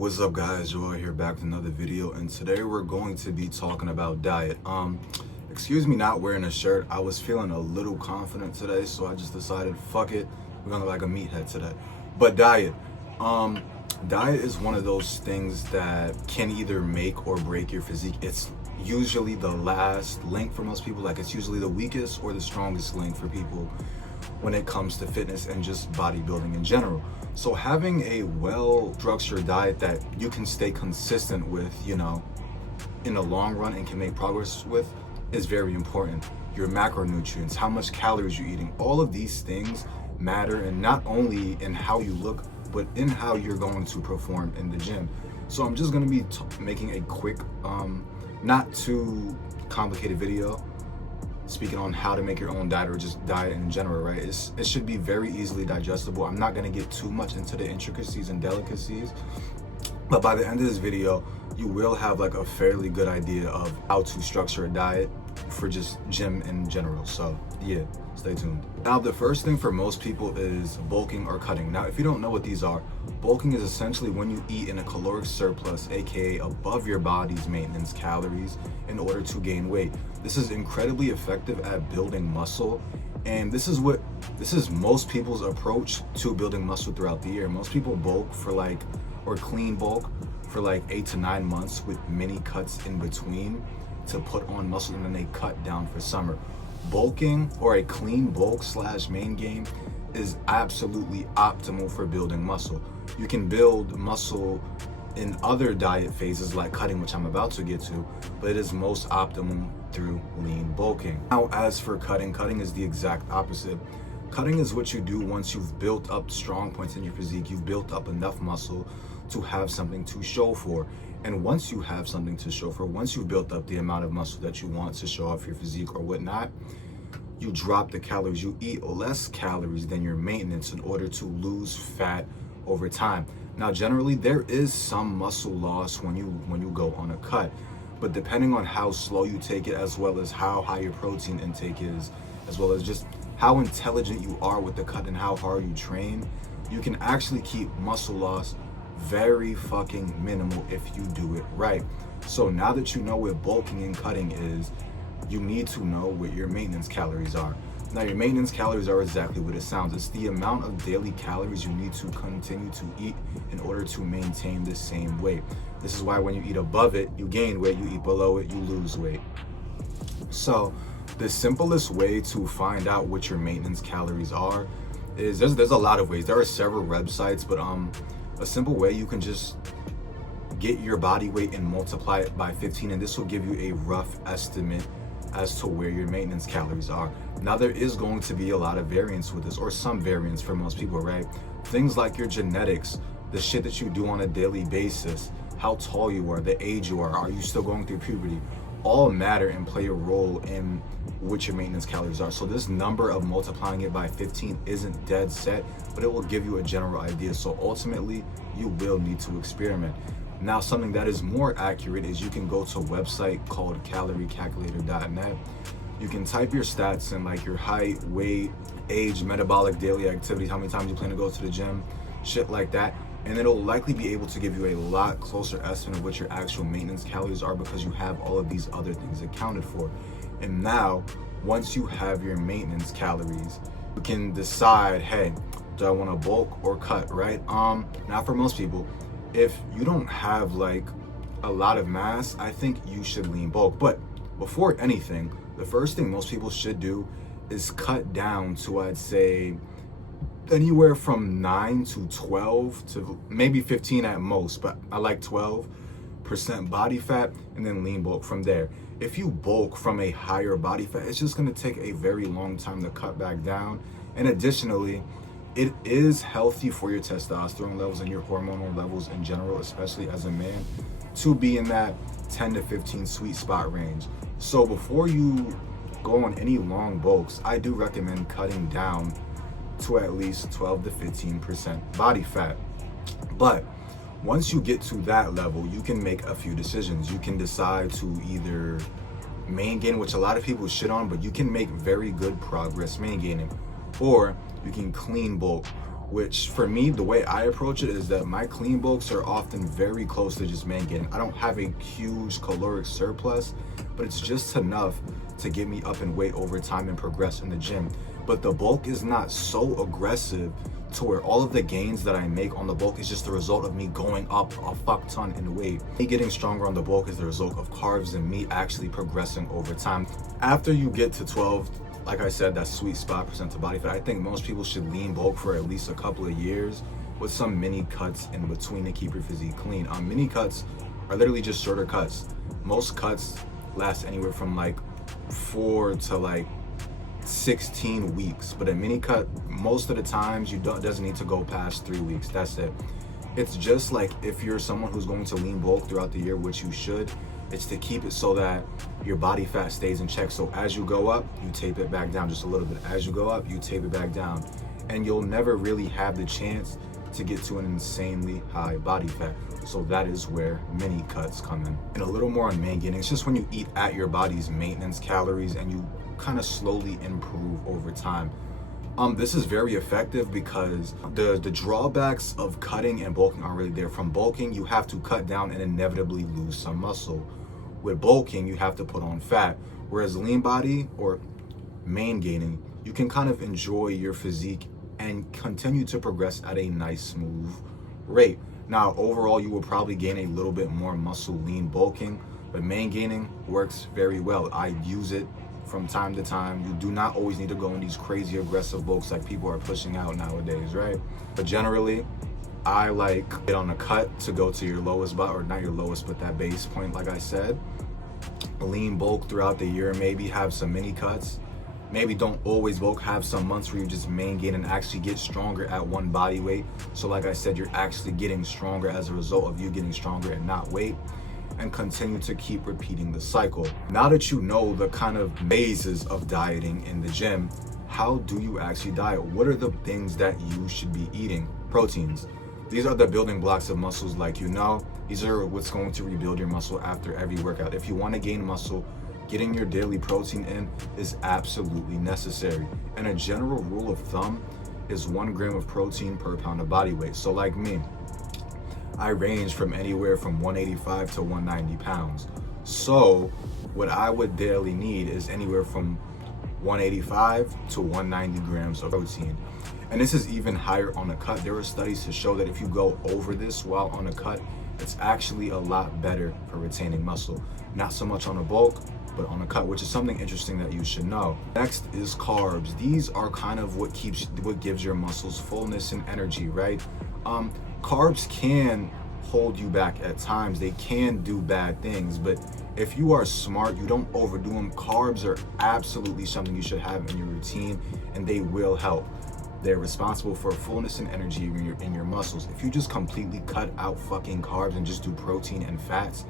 What's up, guys? Joel here, back with another video, and today we're going to be talking about diet. Excuse me not wearing a shirt. I was feeling a little confident today, so I just decided, fuck it, we're gonna look like a meathead today. But diet is one of those things that can either make or break your physique. It's usually the last link for most people. Like, it's usually the weakest or the strongest link for people when it comes to fitness and just bodybuilding in general. So having a well-structured diet that you can stay consistent with, in the long run and can make progress with is very important. Your macronutrients, how much calories you're eating, all of these things matter, and not only in how you look, but in how you're going to perform in the gym. So I'm just gonna be making a quick, not too complicated video speaking on how to make your own diet, or just diet in general, right? It should be very easily digestible. I'm not gonna get too much into the intricacies and delicacies, but by the end of this video, you will have like a fairly good idea of how to structure a diet for just gym in general. So yeah, stay tuned. Now, the first thing for most people is bulking or cutting. Now, if you don't know what these are, bulking is essentially when you eat in a caloric surplus, aka above your body's maintenance calories, in order to gain weight. This is incredibly effective at building muscle, and this is most people's approach to building muscle throughout the year. Most people bulk or clean bulk for like 8 to 9 months with mini cuts in between to put on muscle, and then they cut down for summer. Bulking, or a clean bulk / main gain, is absolutely optimal for building muscle. You can build muscle in other diet phases like cutting, which I'm about to get to, but it is most optimum through lean bulking. Now, as for cutting is the exact opposite. Cutting is what you do once you've built up strong points in your physique, you've built up enough muscle to have something to show for. And once you have something to show for, once you've built up the amount of muscle that you want to show off your physique or whatnot, you drop the calories. You eat less calories than your maintenance in order to lose fat over time. Now, generally, there is some muscle loss when you go on a cut, but depending on how slow you take it, as well as how high your protein intake is, as well as just how intelligent you are with the cut and how hard you train, you can actually keep muscle loss very fucking minimal if you do it right. So now that you know what bulking and cutting is, you need to know what your maintenance calories are. Now, your maintenance calories are exactly what it sounds. It's the amount of daily calories you need to continue to eat in order to maintain the same weight. This is why when you eat above it, you gain weight. You eat below it, you lose weight. So the simplest way to find out what your maintenance calories are is, there's a lot of ways. There are several websites, but a simple way, you can just get your body weight and multiply it by 15, and this will give you a rough estimate as to where your maintenance calories are. Now, there is going to be a lot of variance with this, or some variance for most people, right? Things like your genetics, the shit that you do on a daily basis, how tall you are, the age you are you still going through puberty, all matter and play a role in what your maintenance calories are. So this number of multiplying it by 15 isn't dead set, but it will give you a general idea. So ultimately, you will need to experiment. Now, something that is more accurate is you can go to a website called caloriecalculator.net. You can type your stats in, like your height, weight, age, metabolic, daily activity, how many times you plan to go to the gym, shit like that. And it'll likely be able to give you a lot closer estimate of what your actual maintenance calories are, because you have all of these other things accounted for. And now, once you have your maintenance calories, you can decide, hey, do I want to bulk or cut, right? Now, for most people, if you don't have like a lot of mass, I think you should lean bulk. But before anything, the first thing most people should do is cut down to, I'd say, anywhere from 9 to 12 to maybe 15 at most, but I like 12% body fat, and then lean bulk from there. If you bulk from a higher body fat, it's just going to take a very long time to cut back down. And additionally, it is healthy for your testosterone levels and your hormonal levels in general, especially as a man, to be in that 10 to 15 sweet spot range. So before you go on any long bulks, I do recommend cutting down to at least 12 to 15% body fat. But once you get to that level, you can make a few decisions. You can decide to either main gain, which a lot of people shit on, but you can make very good progress main gaining, or you can clean bulk, which for me, the way I approach it is that my clean bulks are often very close to just man gaining. I don't have a huge caloric surplus, but it's just enough to get me up in weight over time and progress in the gym. But the bulk is not so aggressive to where all of the gains that I make on the bulk is just the result of me going up a fuck ton in weight. Me getting stronger on the bulk is the result of carbs and me actually progressing over time. After you get to 12, like I said, that sweet spot percent to body fat, I think most people should lean bulk for at least a couple of years with some mini cuts in between to keep your physique clean. Mini cuts are literally just shorter cuts. Most cuts last anywhere from like 4 to like 16 weeks, but a mini cut most of the times doesn't need to go past 3 weeks. That's it. It's just like if you're someone who's going to lean bulk throughout the year, which you should, it's to keep it so that your body fat stays in check. So as you go up, you tape it back down just a little bit. As you go up, you tape it back down, and you'll never really have the chance to get to an insanely high body fat. So that is where mini cuts come in. And a little more on man gaining, it's just when you eat at your body's maintenance calories and you kind of slowly improve over time. This is very effective because the drawbacks of cutting and bulking aren't really there. From bulking, you have to cut down and inevitably lose some muscle. With bulking, you have to put on fat. Whereas lean body or man gaining, you can kind of enjoy your physique and continue to progress at a nice, smooth rate. Now, overall, you will probably gain a little bit more muscle lean bulking, but man gaining works very well. I use it from time to time. You do not always need to go in these crazy aggressive bulks like people are pushing out nowadays, right? But generally, I like get on a cut to go to your lowest spot, or not your lowest, but that base point, like I said. Lean bulk throughout the year, maybe have some mini cuts. Maybe don't always bulk, have some months where you just man gain and actually get stronger at one body weight. So like I said, you're actually getting stronger as a result of you getting stronger and not weight, and continue to keep repeating the cycle. Now that you know the kind of phases of dieting in the gym, how do you actually diet? What are the things that you should be eating? Proteins. These are the building blocks of muscles, like you know. These are what's going to rebuild your muscle after every workout. If you want to gain muscle, getting your daily protein in is absolutely necessary. And a general rule of thumb is 1 gram of protein per pound of body weight. So like me, I range from anywhere from 185 to 190 pounds. So what I would daily need is anywhere from 185 to 190 grams of protein. And this is even higher on a cut. There are studies to show that if you go over this while on a cut, it's actually a lot better for retaining muscle. Not so much on a bulk, but on a cut, which is something interesting that you should know. Next is carbs. These are kind of what gives your muscles fullness and energy, right? Carbs can hold you back at times. They can do bad things, but if you are smart, you don't overdo them. Carbs are absolutely something you should have in your routine, and they will help. They're responsible for fullness and energy in your muscles. If you just completely cut out fucking carbs and just do protein and fats,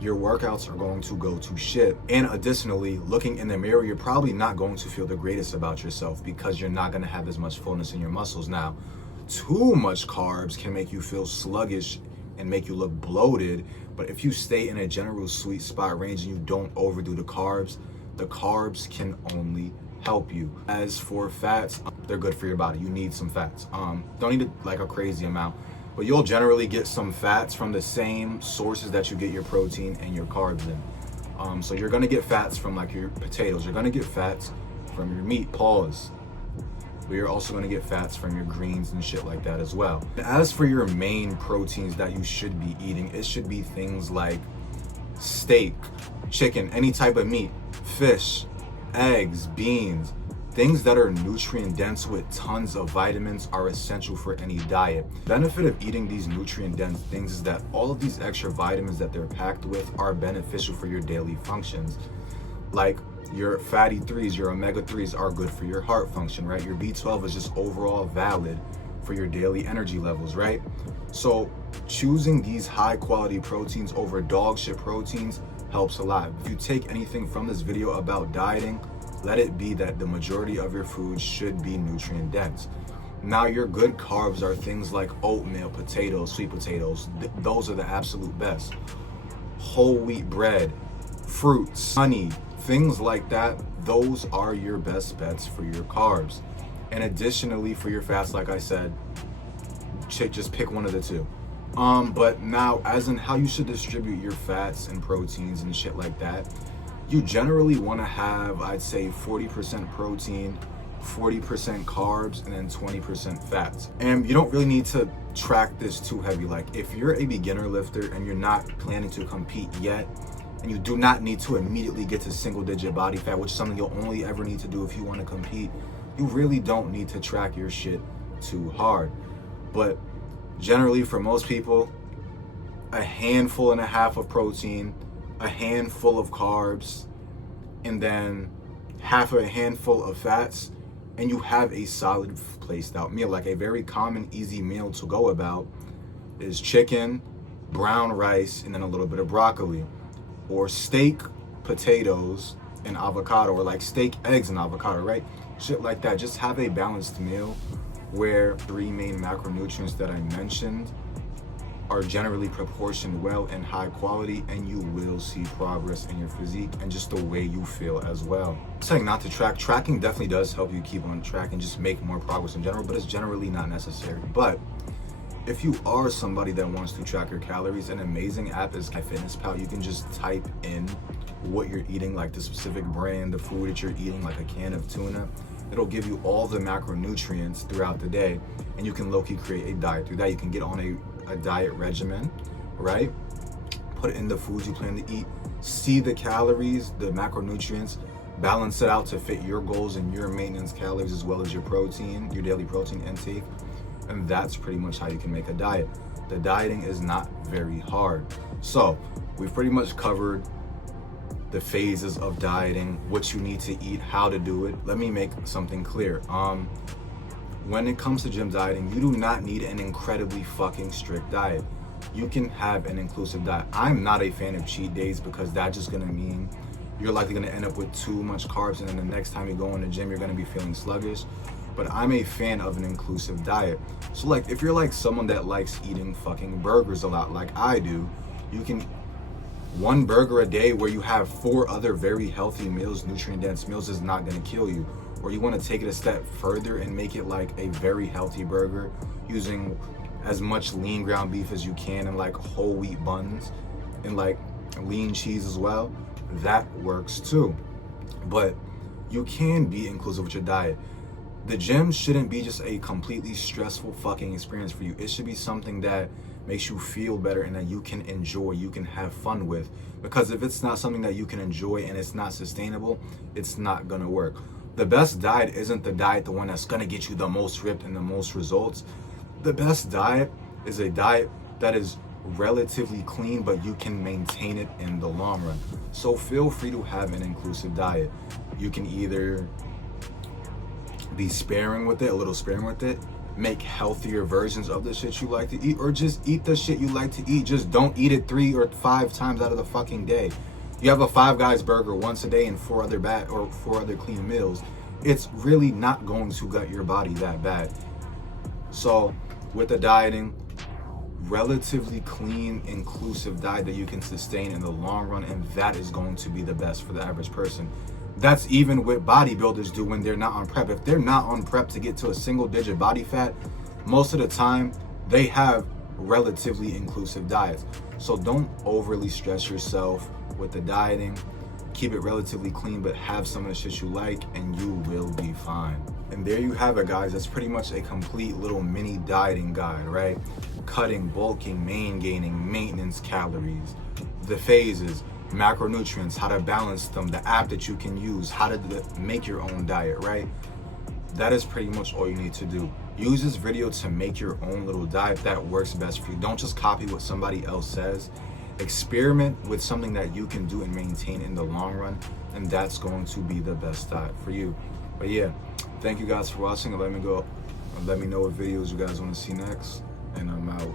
your workouts are going to go to shit. And additionally, looking in the mirror, you're probably not going to feel the greatest about yourself because you're not going to have as much fullness in your muscles. Now, too much carbs can make you feel sluggish and make you look bloated, but if you stay in a general sweet spot range and you don't overdo the carbs can only help you. As for fats, they're good for your body. You need some fats. Don't need like a crazy amount, but you'll generally get some fats from the same sources that you get your protein and your carbs in. So you're gonna get fats from like your potatoes. You're gonna get fats from your meat, but you're also gonna get fats from your greens and shit like that as well. As for your main proteins that you should be eating, it should be things like steak, chicken, any type of meat, fish, eggs, beans. Things that are nutrient dense with tons of vitamins are essential for any diet. The benefit of eating these nutrient dense things is that all of these extra vitamins that they're packed with are beneficial for your daily functions. Like your fatty 3s, your omega 3s are good for your heart function, right? Your B12 is just overall valid for your daily energy levels, right? So choosing these high quality proteins over dog shit proteins helps a lot. If you take anything from this video about dieting, let it be that the majority of your food should be nutrient dense. Now, your good carbs are things like oatmeal, potatoes, sweet potatoes. Those are the absolute best. Whole wheat bread, fruits, honey, things like that. Those are your best bets for your carbs. And additionally, for your fats, like I said, just pick one of the two. But now, as in how you should distribute your fats and proteins and shit like that, you generally want to have, I'd say, 40% protein, 40% carbs, and then 20% fats. And you don't really need to track this too heavy. Like, if you're a beginner lifter and you're not planning to compete yet, and you do not need to immediately get to single-digit body fat, which is something you'll only ever need to do if you want to compete, you really don't need to track your shit too hard. But generally, for most people, a handful and a half of protein, a handful of carbs, and then half a handful of fats, and you have a solid placed out meal. Like, a very common, easy meal to go about is chicken, brown rice, and then a little bit of broccoli, or steak, potatoes, and avocado, or like steak, eggs, and avocado, right? Shit like that. Just have a balanced meal where 3 main macronutrients that I mentioned are generally proportioned well and high quality, and you will see progress in your physique and just the way you feel as well. I'm saying not to track. Tracking definitely does help you keep on track and just make more progress in general, but it's generally not necessary. But if you are somebody that wants to track your calories, an amazing app is MyFitnessPal. You can just type in what you're eating, like the specific brand, the food that you're eating, like a can of tuna. It'll give you all the macronutrients throughout the day, and you can low-key create a diet through that. You can get on a diet regimen, right? Put in the foods you plan to eat, see the calories, the macronutrients, balance it out to fit your goals and your maintenance calories, as well as your protein, your daily protein intake. And that's pretty much how you can make a diet. The dieting is not very hard. So we've pretty much covered the phases of dieting, what you need to eat, how to do it. Let me make something clear. When it comes to gym dieting, you do not need an incredibly fucking strict diet. You can have an inclusive diet. I'm not a fan of cheat days, because that's just gonna mean you're likely gonna end up with too much carbs, and then the next time you go in the gym, you're gonna be feeling sluggish. But I'm a fan of an inclusive diet. So like, if you're like someone that likes eating fucking burgers a lot like I do, you can 1 burger a day where you have 4 other very healthy meals, nutrient dense meals, is not gonna kill you. Or you wanna take it a step further and make it like a very healthy burger using as much lean ground beef as you can, and like whole wheat buns and like lean cheese as well. That works too. But you can be inclusive with your diet. The gym shouldn't be just a completely stressful fucking experience for you. It should be something that makes you feel better and that you can enjoy, you can have fun with. Because if it's not something that you can enjoy and it's not sustainable, it's not gonna work. The best diet isn't the diet, the one that's gonna get you the most ripped and the most results. The best diet is a diet that is relatively clean, but you can maintain it in the long run. So feel free to have an inclusive diet. You can either be sparing with it, a little sparing with it, make healthier versions of the shit you like to eat, or just eat the shit you like to eat. Just don't eat it 3 or 5 times out of the fucking day. You have a Five Guys burger once a day and 4 other clean meals. It's really not going to gut your body that bad. So with the dieting, relatively clean, inclusive diet that you can sustain in the long run, and that is going to be the best for the average person. That's even what bodybuilders do when they're not on prep. If they're not on prep to get to a single-digit body fat, most of the time they have relatively inclusive diets. So don't overly stress yourself with the dieting. Keep it relatively clean, but have some of the shit you like, and you will be fine. And there you have it, guys. That's pretty much a complete little mini dieting guide, right? Cutting, bulking, main gaining, maintenance calories, the phases, macronutrients, how to balance them, the app that you can use, how to make your own diet, right? That is pretty much all you need to do. Use this video to make your own little diet that works best for you. Don't just copy what somebody else says. Experiment with something that you can do and maintain in the long run, and that's going to be the best diet for you. But yeah, thank you guys for watching, and let me know what videos you guys want to see next, and I'm out.